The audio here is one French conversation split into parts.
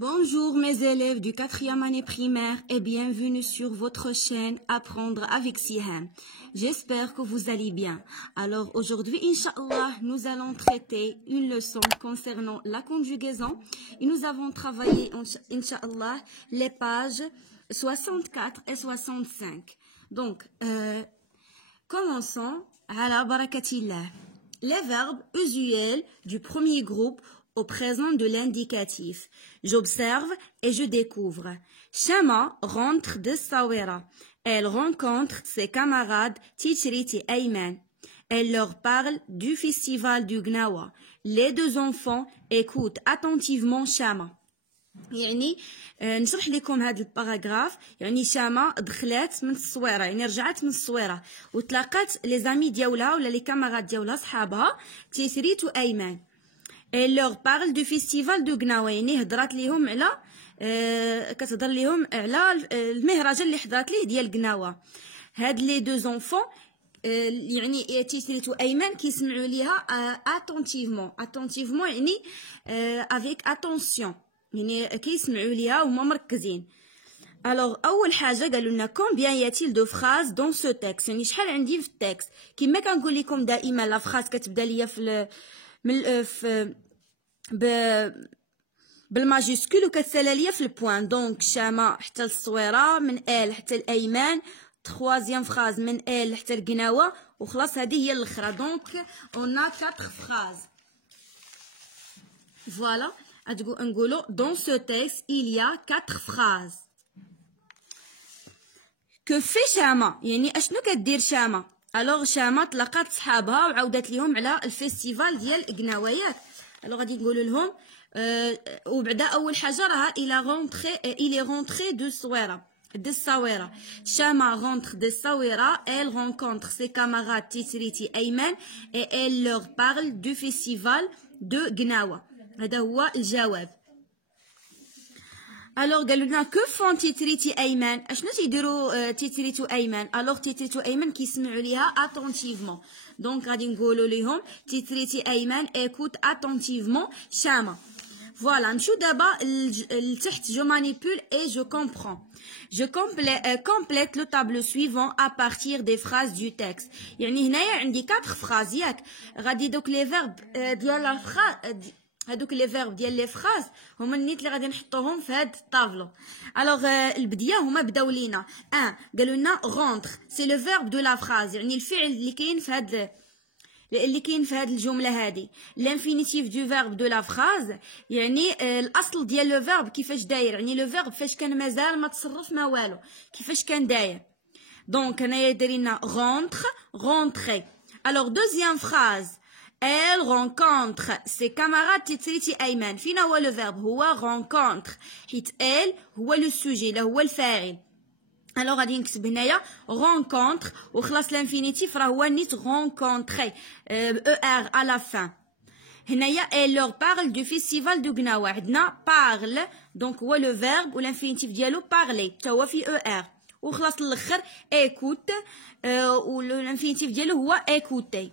Bonjour mes élèves du 4e année primaire et bienvenue sur votre chaîne Apprendre avec Siham. J'espère que vous allez bien. Alors aujourd'hui, Inch'Allah, nous allons traiter une leçon concernant la conjugaison et nous avons travaillé, Inch'Allah, les pages 64 et 65. Donc, commençons. Ala barakatillah. Les verbes usuels du premier groupe au présent de l'indicatif. J'observe et je découvre. Shama rentre de Sawera. Elle rencontre ses camarades Tichrit et Ayman. Elle leur parle du festival du Gnawa. Les deux enfants écoutent attentivement Shama. يعني نشرح لكم هذا الباراغراف. يعني شاما دخلت من الصويره، يعني رجعت من الصويره وتلاقات لي زامي ديالها ولا لي كامارات ديالها صحابها تيثريت وايمان. Elle leur parle du festival du Gnawa. يعني هضرات ليهم على كتهضر ليهم على المهرجان اللي حضرت ليه ديال غناوا. هاد لي دو زونفون يعني تيثريت وايمان كيسمعوا ليها attentivement يعني avec attention، يعني كيسمعوا ليها وهما مركزين. الوغ اول حاجه قالوا لنا combien y a-t-il de phrases dans ce texte، يعني شحال عندي في التكست. كما كنقول لكم دائما لا فراز كتبدا ليا في بالماجيسكول وكتسالى ليا في البوان. دونك شاما حتى الصويره، من ال حتى الايمان، troisième phrase من ال حتى القناوه، وخلاص هذه هي الاخرى. دونك on a 4 phrases. Voilà. Dans ce texte, il y a 4 phrases. Que fait Shama؟ يعني اشنو كدير شاما؟ الوغ شاما تلاقات صحابها وعاودت ليهم على الفيستيفال ديال قناويات. الوغ غادي نقول لهم وبعدا اول حاجه راه il est rentré de Sawera. Shama rentre de Sawera. Elle rencontre ses camarades Tichrit et Ayman et elle leur parle du festival de Gnawa. هذا هو الجواب. الوغ قالوا لنا كو فون تيتريت ايمان؟ اشنو تيديروا تيتريت ايمان؟ الوغ تيتريت ايمان كيسمعوا ليها اتونتيفمون. دونك غادي نقولوا لهم تيتريت ايمان écoute attentivement شاما. فوالا نمشيو دابا لتحت. جو مانيبول اي جو كومبرون. Je complète le tableau suivant à partir des phrases du texte. يعني هنايا عندي 4 phrases ياك. غادي دوك لي فيرب ديال لا هادوك لي فيرب ديال لي فراز هما النيت اللي غادي نحطوهم في هاد الطابلو. الوغ البديه هما بداو لينا قالوا لنا رونتر سي لو فيرب دو لا فراز، يعني الفعل اللي كاين في هاد الجمله هادي. لانفينيتيف دو فيرب دو لا فراز يعني الاصل ديال لو فيرب كيفاش داير، يعني لو فيرب فاش كان مازال ما تصرف ما والو كيفاش كان داير. دونك هنايا دايرين رونتري. الوغ دوزيام فراز Elle rencontre ses camarades Tichrit et Ayman. فينا هو لو فيرب؟ هو rencontre، حيت elle هو لو سوجي اللي هو الفاعل. الوغ غادي نكتب هنايا rencontre وخلاص لانفينيتيف راه هو نيت rencontrer er à la fin. هنايا elle leur parle du festival du Gnawa. عندنا parle دونك هو لو فيرب والانفينيتيف ديالو parler حتى هو في er، وخلاص الاخر écoute والانفينيتيف ديالو هو écouter.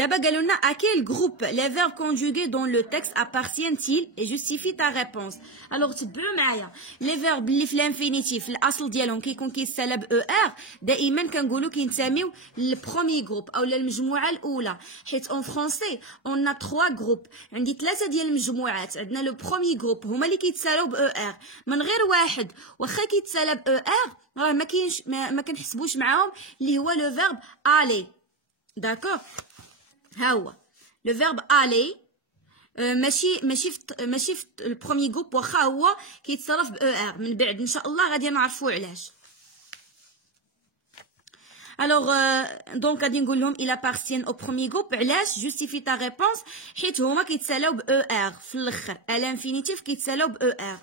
D'abord, قالوا à quel groupe les verbes conjugués dans le texte appartiennent-ils et justifie ta réponse. Alors تبعوا معايا les verbes اللي في l'infinitif الاصل ديالهم كيكون كيتسالى ب er دائما كنقولوا كينتميو للبروميي جروب او للمجموعه الاولى، حيت اون فرونسي on a 3 جروب. عندي 3 ديال المجموعات. عندنا لو بروميي جروب هما اللي كيتسالوا ب er من غير واحد، واخا كيتسالى ب er راه ما كنحسبوش معاهم اللي هو لو verbe aller. داكور. ها هو لو فيرب aller ماشي في البروميي جروب، واخا هو كيتصرف ب er. من بعد ان شاء الله غادي نعرفوا علاش. الوغ دونك غادي نقول لهم il appartient au premier groupe. علاش؟ justifie ta réponse حيت هما كيتسالاو ب er في الاخر. à l'infinitif كيتسالاو ب er.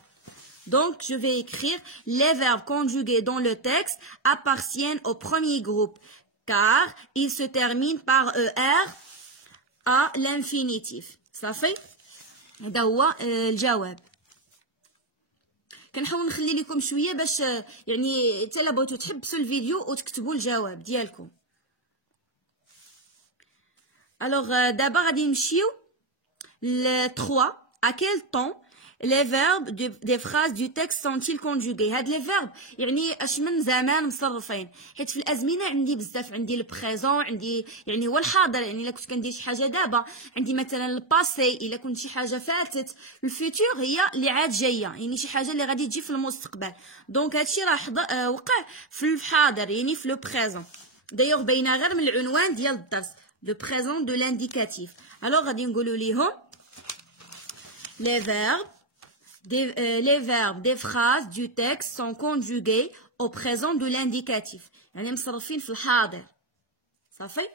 Donc je vais écrire les verbes conjugués dans le texte appartiennent au premier groupe car ils se terminent par er à l'infinitif. صافي هذا هو الجواب. كنحاول نخلي لكم شويه باش يعني حتى الا بغيتو تحبسوا الفيديو وتكتبوا الجواب ديالكم. الوغ دابا غادي نمشيو ل 3. à quel temps les verbes des phrases du texte sont-ils conjugués. هاد les verbes يعني اش من زمان مصرفين، حيت في الازمنه عندي بزاف، عندي البريزون، عندي يعني هو الحاضر، يعني الا كنت كندير شي حاجه دابا، عندي مثلا الباسي الا كنت شي حاجه فاتت، الفيتور هي اللي عاد جايه، يعني شي حاجه اللي غادي تجي في المستقبل. دونك هادشي راه وقع في الحاضر يعني في لو بريزون. دايوغ باينه غير من العنوان ديال الدرس، لو بريزون دو لانديكاتيف. الوغ غادي نقولوا ليهم les verbes des phrases du texte sont conjugués au présent de l'indicatif. يعني مصرفين في الحاضر. صافي.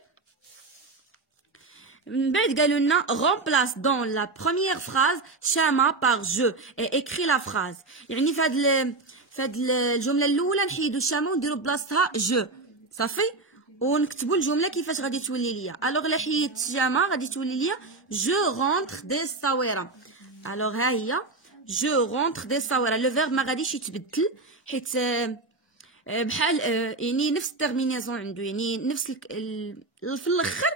من بعد قالوا لنا remplace dans la première phrase schéma par je et écris la phrase. يعني في هاد الجمله الاولى نحيدوا الشاما ونديروا بلاصتها جو. صافي. ونكتبوا الجمله كيفاش غادي تولي ليا. الوغ الا حيدت الشاما غادي تولي ليا je rentre des الصويره. الوغ ها هي جو رونتر دي الصويره. لو فيرب ما غاديش يتبدل حيت بحال يعني نفس الترمينيزون عنده، يعني نفس في الاخر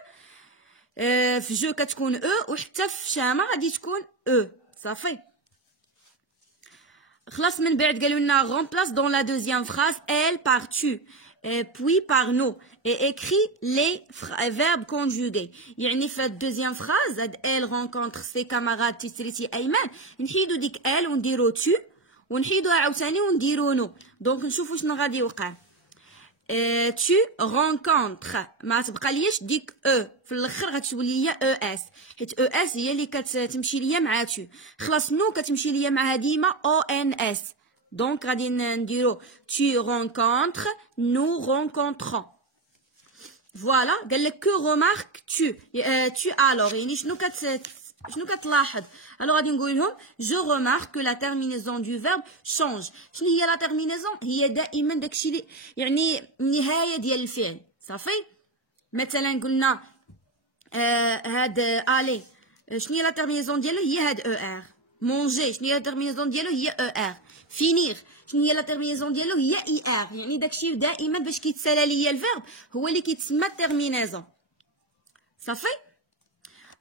في جو كتكون او، وحتى في شاما غادي تكون او. صافي. خلاص. من بعد قالوا لنا remplace dans la deuxième phrase elle par tu puis par nous et écrit les verbes conjugués. يعني في الدوزيام فراز هاد elle rencontre ses camarades تيتريتي ايمن، نحيدو ديك elle ونديرو tu، ونحيدوها عاوتاني ونديرو نو. دونك نشوفو شنو غادي يوقع. tu rencontres ما تبقى لياش ديك او في الاخر، غتولي ليا او اس، حيت او اس هي اللي كتمشي ليا مع tu. خلاص نو كتمشي ليا معها ديما او ان اس. دونك غادي نديرو tu rencontres nous rencontrons. فوالا. قال لك que remarques tu tu alors يعني شنو كتلاحظ. alors غادي نقول لهم je remarque que la terminaison du verbe change. شنو هي لا terminaison؟ هي دائما داكشي اللي يعني النهايه ديال الفعل. صافي. مثلا قلنا هاد الي شنو هي لا terminaison ديالو؟ هي هاد او ار. manger شنو هي لا terminaison ديالو؟ هي او ار. finir شنو هي لا terminaison ديالو؟ هي اي ار. يعني داكشي دائما باش كيتسالى ليا الفيرب هو اللي كيتسمى terminaison. صافي.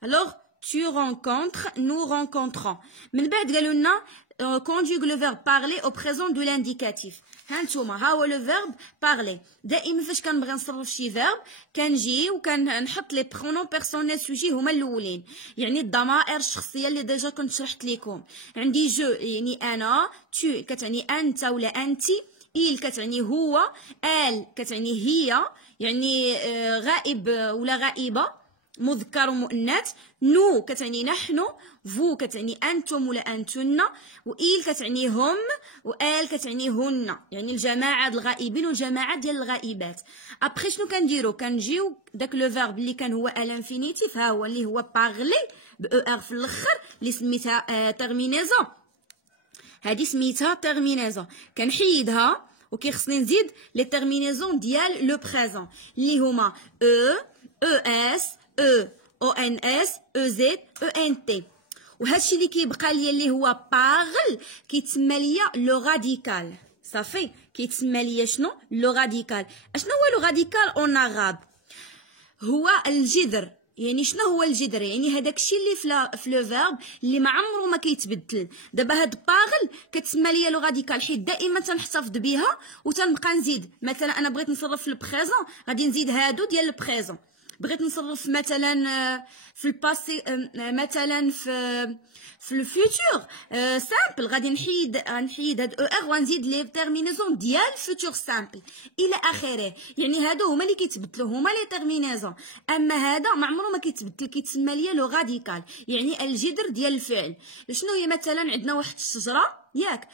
alors tu rencontres nous rencontrons. من بعد قالوا لنا conjugue le verbe parler au présent de l'indicatif. ها نتوما ها هو لو فيرب بارلي. دائما فاش كنبغي نصرف شي فيرب كنجي وكنحط لي برونون بيرسونيل سوجي هما الاولين، يعني الضمائر الشخصيه اللي ديجا كنت شرحت لكم. عندي جو يعني انا، تو كتعني انت ولا انتي، il كتعني هو، ال كتعني هي يعني غائب ولا غائبه مذكر ومؤنث، نو كتعني نحن، فو كتعني انتم ولا انتن، وإيل كتعني هم، وآل كتعني هن، يعني الجماعه الغائبين والجماعه ديال الغائبات. ابخي شنو كنديرو؟ كنجيو داك لو فيرب اللي كان هو الانفينيتيف، ها هو اللي هو بارلي ب او ار في الاخر اللي سميتها تيرمينيزون. هذه سميتها تيرمينيزون. كنحيدها وكيخصني نزيد لي تيرمينيزون ديال لو بريزون اللي هما او، او اس، او ان اس، او زد، او ان تي. وهادشي اللي كيبقى ليا اللي هو باغل كيتسمى ليا لو راديكال. صافي. كيتسمى ليا شنو؟ لو راديكال. اشنو هو لو راديكال اون اغاب؟ هو الجذر. يعني شنو هو الجذر؟ يعني هذاك الشيء اللي في لو فيرب اللي ما عمره ما كيتبدل. دابا هاد باغل كتسمى ليا لو راديكال حيت دائما تنحتفظ بها وتنبقى نزيد. مثلا انا بغيت نصرف في البريزون غادي نزيد هادو ديال البريزون. بغيت نصرف مثلا في الباسي مثلا في الفيتور سامبل غادي نحيد هاد او ار ونزيد لي تيرمينيزون ديال فيتور سامبل الى اخره. يعني هادو هما اللي كيتبدلوا، هما لي تيرمينيزون. اما هذا ما عمره ما كيتبدل، كيتسمى ليا لو راديكال، يعني الجذر ديال الفعل. شنو هي؟ مثلا عندنا واحد الشجره ياك،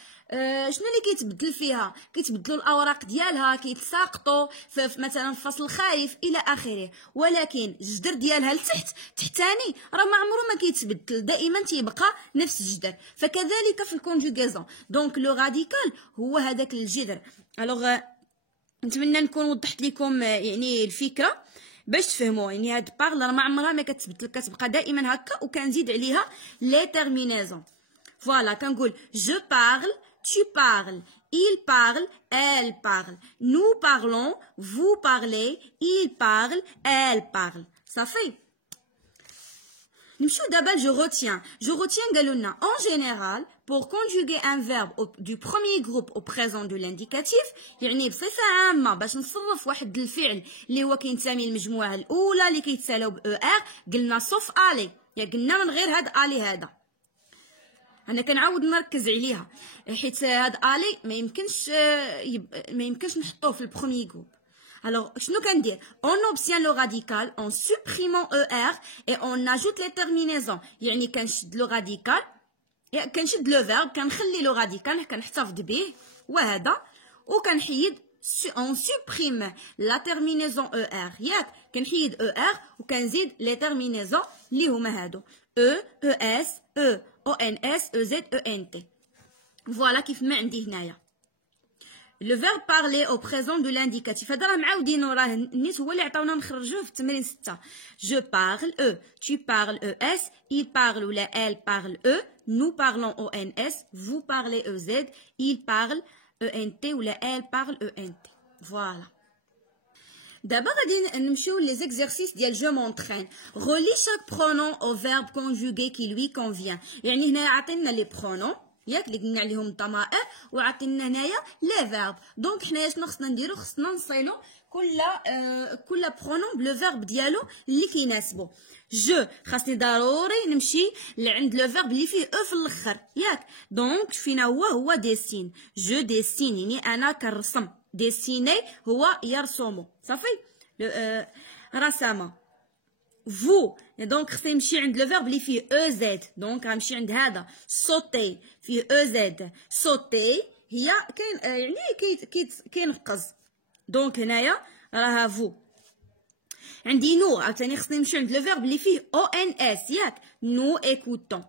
شنو اللي كيتبدل فيها؟ كيتبدلوا الاوراق ديالها، كيتساقطوا مثلا في فصل خايف الى اخره. ولكن الجذر ديالها لتحت تحتاني راه ما عمره ما كيتبدل، دائما تيبقى نفس الجذر. فكذلك في الكونجوغيزون. دونك لو راديكال هو هذاك الجذر. الوغ نتمنى نكون وضحت لكم يعني الفكره باش تفهموا. يعني هاد بارل راه ما عمرها ما كتبدل، كتبقى دائما هكا، وكنزيد عليها لي تيرمينيزون. فوالا. كنقول je parle، tu parles، il parle، elle parle، nous parlons، vous parlez، il parle، elle parle. صافي. نمشيو دابا جو روتيان. جو روتيان قالوا لنا en général pour conjuguer un verbe du premier groupe au présent de l'indicatif يعني بصفة عامة باش نصرف واحد الفعل اللي هو كينتمي للمجموعة الأولى اللي كيتسالاو ب ER قلنا صوف ألي يعني قلنا من غير هاد ألي هذا أنا كنعاود نركز عليها حيت هاد ألي ما يمكنش نحطوه في البروميي جروب. Alors, شنو كندير؟ On obtient le radical en supprimant ER et on ajoute les terminaisons. يعني كنشد لو راديكال كنشد لو فيرب كنخلي لو راديكال كنحتفظ به وهذا وكنحيد on supprime la terminaison ER ياك كنحيد ER وكنزيد les terminaisons اللي هما هادو E, ES, E, ONS, EZ, ENT. Voilà كيف ما عندي هنايا. Le verbe parler au présent de l'indicatif. هذا راه معاودينو راه نيت هو اللي عطاونا نخرجوه في التمرين 6. Je parle E, tu parles ES, il parle ou elle parle E, nous parlons ONS, vous parlez EZ, il parle ENT ou elle parle ENT. Voilà. D'abord غادي نمشيو les exercices ديال je m'entraîne. Relie chaque pronom au verbe conjugué qui lui convient. يعني هنا عطينا لي pronoms ياك اللي قلنا عليهم الضمائر وعطينا هنايا لي فيرب دونك حنايا شنو خصنا نديرو خصنا نصينو كل برونوم بلو فيرب ديالو اللي كيناسبو جو خاصني ضروري نمشي لعند لو فيرب اللي فيه او في الاخر ياك دونك فينا هو ديسين جو ديسين يعني انا كنرسم ديسيني هو يرسمو صافي رسم vous donc خصني نمشي عند لو فيرب اللي فيه او زد دونك غنمشي عند هذا صوتي فيه او زد صوتي هي كاين يعني كينقز دونك هنايا راها فو عندي نو عاوتاني خصني نمشي عند لو فيرب اللي فيه او ان اس ياك نو ايكوتون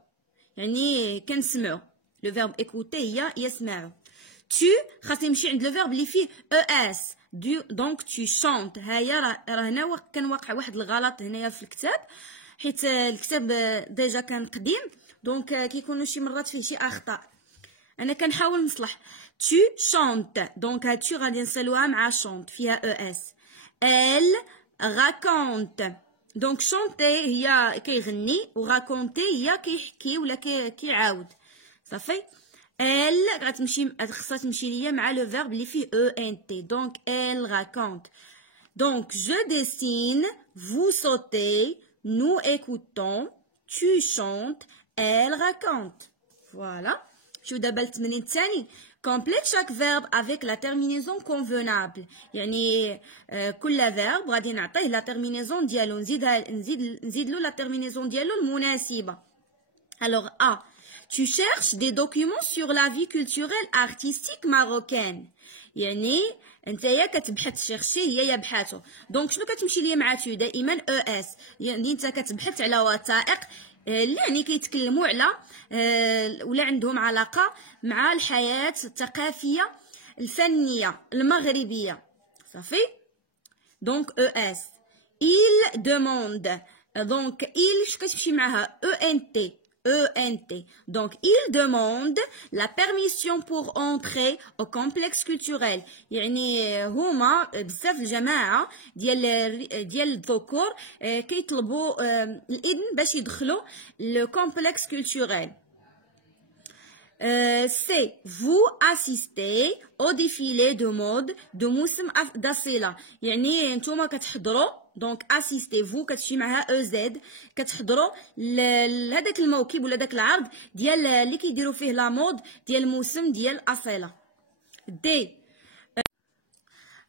يعني كنسمعو لو فيرب ايكوتي هي يسمعو tu خاصني نمشي عند لو فيرب اللي فيه او اس دونك tu chantes هيا راه هنا كان واقع واحد الغلط هنايا في الكتاب حيت الكتاب ديجا كان قديم دونك كيكونوا شي مرات فيه شي اخطاء انا كنحاول نصلح tu chantes دونك هاد tu غادي نصلوها مع chante فيها او اس elle raconte دونك chanter هي كيغني و raconter هي كيحكي ولا كيعاود صافي elle غتمشي خصها تمشي ليا مع لو فيرب اللي فيه او ان تي دونك elle raconte donc je dessine vous sautez nous écoutons tu chantes elle raconte voilà شو دابا التمرين الثاني complète chaque verbe avec la terminaison convenable يعني كل verbe غادي نعطيه لا terminaison ديالو نزيد له لا terminaison ديالو المناسبه alors A tu cherches des documents sur la vie culturelle artistique marocaine يعني نتايا كتبحث شيرشي هي يبحثوا دونك شنو كتمشي ليا مع تو دائما او اس يعني انت كتبحث على وثائق اللي يعني كيتكلموا على ولا عندهم علاقه مع الحياه الثقافيه الفنيه المغربيه صافي دونك او اس il demande دونك il شنو كتمشي معها او ان تي ENT. Donc, il demande la permission pour entrer au complexe culturel. يعني هما بزاف الجماعة ديال الذكور كيطلبوا الإذن باش يدخلوا le complexe culturel. C'est vous assistez au défilé de mode de موسم داسيلا يعني نتوما كتحضروا دونك اسيستي فو كتمشي معها او زد كتحضروا لهداك الموكب ولا داك العرض ديال اللي كيديروا فيه لا مود ديال الموسم ديال اصيله دي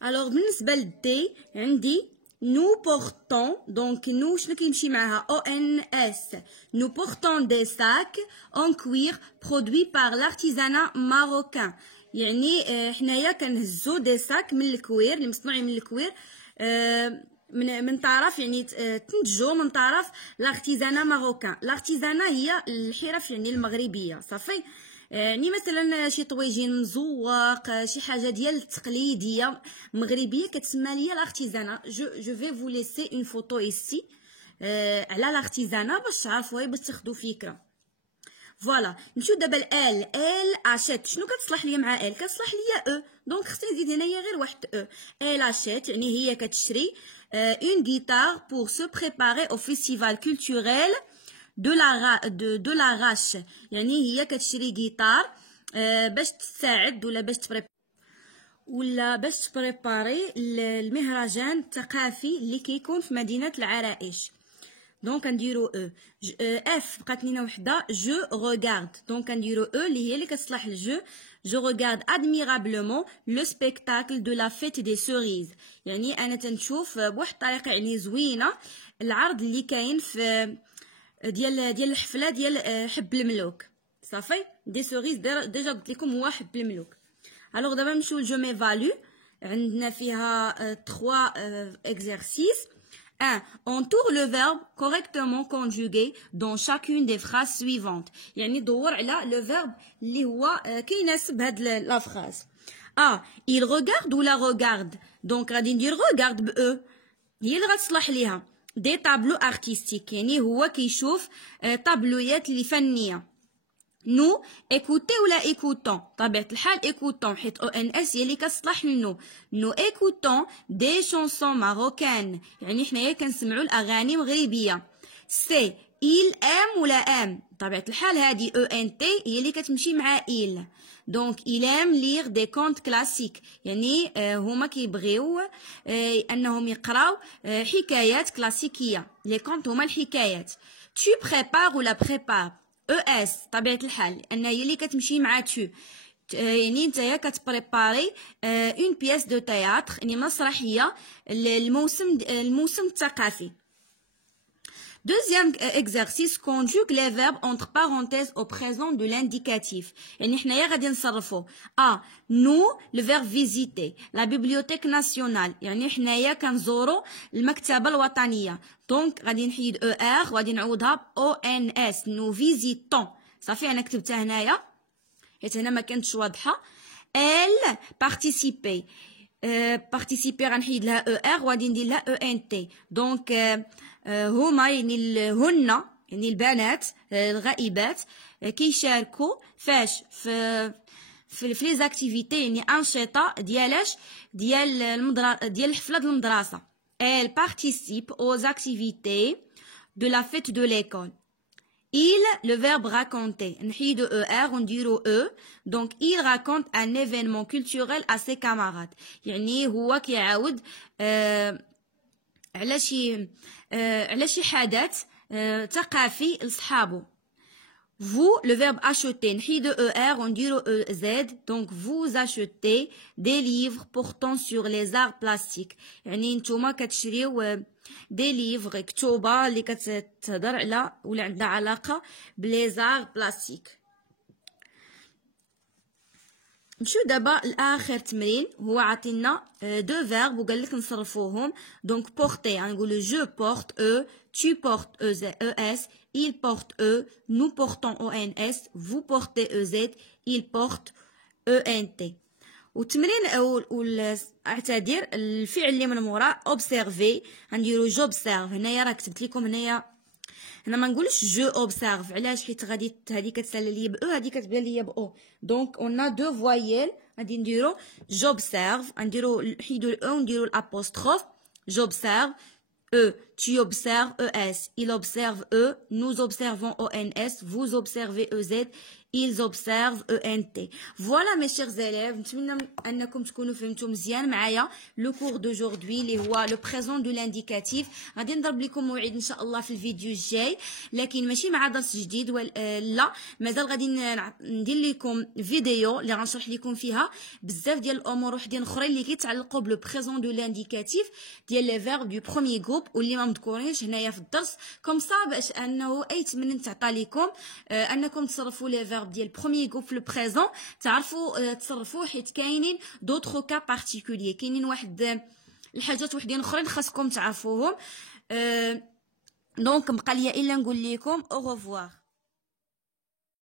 الوغ بالنسبه للدي عندي nous portons donc nous شنو كيمشي معها ONS nous portons des sacs en cuir produits par l'artisanat marocain يعني حنايا كنهزو دي ساك من الكوير اللي مصنوعين من الكوير من طرف يعني تنتجوا من طرف لارتيزانا ماروكان لارتيزانا هي الحرف يعني المغربيه صافي يعني مثلا شي طويجين مزوق شي حاجه ديال التقليديه مغربيه كتسمى ليا لارتيزانا جو في فو ليسي اون فوتو ايسي على لارتيزانا باش تعرفوا باش تاخذوا فكره فوالا نمشيو دابا ال اشيت شنو كتصلح ليا مع ال كتصلح ليا او دونك خصني نزيد هنايا غير واحد او ال اشيت يعني هي كتشري une guitare pour se préparer au festival culturel de l'arrache يعني هي كتشري جيتار باش تساعد ولا باش تبريباري المهرجان الثقافي اللي كيكون في مدينة العرائش. دونك كنديرو او اف بقات لينا وحده جو ريغارد. دونك كنديرو او اللي هي اللي كتصلح الجو. جو ريغارد ادميرابلمون لو سبيكتاكل دو لا فيت دي سوريز يعني انا تنشوف بواحد الطريقه يعني زوينه العرض اللي كاين في ديال الحفله ديال حب الملوك. صافي دي سوريز ديجا قلت لكم هو حب الملوك. الوغ دابا نمشيو لجو ميفالو. عندنا فيها 3 exercices. 1. Entoure le verbe correctement conjugué dans chacune des phrases suivantes. يعني دور على le verbe اللي هو كيناسب هاد la phrase. A. Il regarde ou la regarde. Donc غادي ندير regarde ب E هي اللي غتصلح ليها. Des tableaux artistiques يعني هو كيشوف طابلويات اللي فنية. نو écouter ولا écoutons. طبيعة الحال écoutons حيت ONS هي اللي كتصلح لنو. نو écoutons des chansons marocaines يعني حنايا كنسمعوا الأغاني مغربية. سي il aime ولا aime. طبيعة الحال هذه ENT هي اللي كتمشي مع il. دونك il aime lire des contes classiques يعني هما كيبغيو أنهم يقراو حكايات كلاسيكية. لي كونت هما الحكايات. tu prépares ولا prépare. اس طبيعة الحال أن هي اللي كتمشي مع تو يعني نتايا كتبريباري اون بياس دو تياتر يعني مسرحية الموسم الثقافي. Deuxième exercice, conjugue les verbes entre parenthèses au présent de l'indicatif. يعني حنايا غادي نصرفو. A. Nous, le verbe visiter. La bibliothèque nationale. يعني حنايا كنزورو المكتبة الوطنية. دونك غادي نحيد ER وغادي نعوضها ONS. Nous visitons. صافي أنا كتبتها هنايا حيت هنا ما كانتش واضحة. Elle participer. participer غنحيد لها ER وغادي ندير لها ENT. دونك هما يعني هن يعني البنات الغائبات كيشاركوا فاش في لي زاكتيفيتي يعني انشطه ديالاش ديال الحفله ديال المدرسه. Elle participe aux activités de la fête de l'école. Il le verbe raconter نحيدو ER ونديرو E. donc il raconte un événement culturel à ses camarades يعني هو كيعاود على شي حدث ثقافي لصحابو. vous le verbe acheter نحيدو ER ونديرو EZ. donc vous achetez des livres portant sur les arts plastiques يعني نتوما كتشريو دي ليفغ كتوبه اللي كتهضر على ولا عندها علاقه بليزار بلاستيك. نمشيو دابا لاخر تمرين. هو عطينا دو فيرب وقال لك نصرفوهم. دونك بورتي غنقولوا جو بورت او tu portes ES il porte E nous portons ONS vous portez EZ il porte ENT. والتمرين اعتذر الفعل اللي من مورا اوبسيرفي غنديرو جوبسيرف. هنايا راه كتبت لكم هنا ما نقولش جو اوبسيرف. علاش؟ حيت غادي هذه كتسالى ليا ب او هذه كتبان ليا ب او. دونك اون دو فوايل غادي نديرو جوبسيرف نديرو نحيدو الاو ونديرو الابوستروف. جوبسيرف E, tu observes ES, il observe E, nous observons ONS, vous observez EZ, ils observent ENT. Voilà mes chers élèves, نتمنى انكم تكونوا فهمتوا مزيان معايا لو كور دوجوردي اللي هو لو بريزون دو لانديكاتيف. غادي نضرب لكم موعد ان شاء الله في الفيديو الجاي لكن ماشي مع درس جديد لا مازال غادي ندير لكم فيديو اللي غنشرح لكم فيها بزاف ديال الامور وحدين اخرين اللي كيتعلقوا بلو بريزون دو لانديكاتيف ديال لي فيرب دو بروميير جروب واللي ما مذكورينش هنايا في الدرس كوم صا باش انه اي تمرين تعطى لكم انكم تصرفوا لي فيرب ديال بروميير جروب في لو بريزون تعرفوا تصرفوا حيت كاينين دوطخ كا بارتيكولير كاينين واحد الحاجات وحدين اخرين خاصكم تعرفوهم. دونك بقى ليا الا نقول لكم او ريفوار.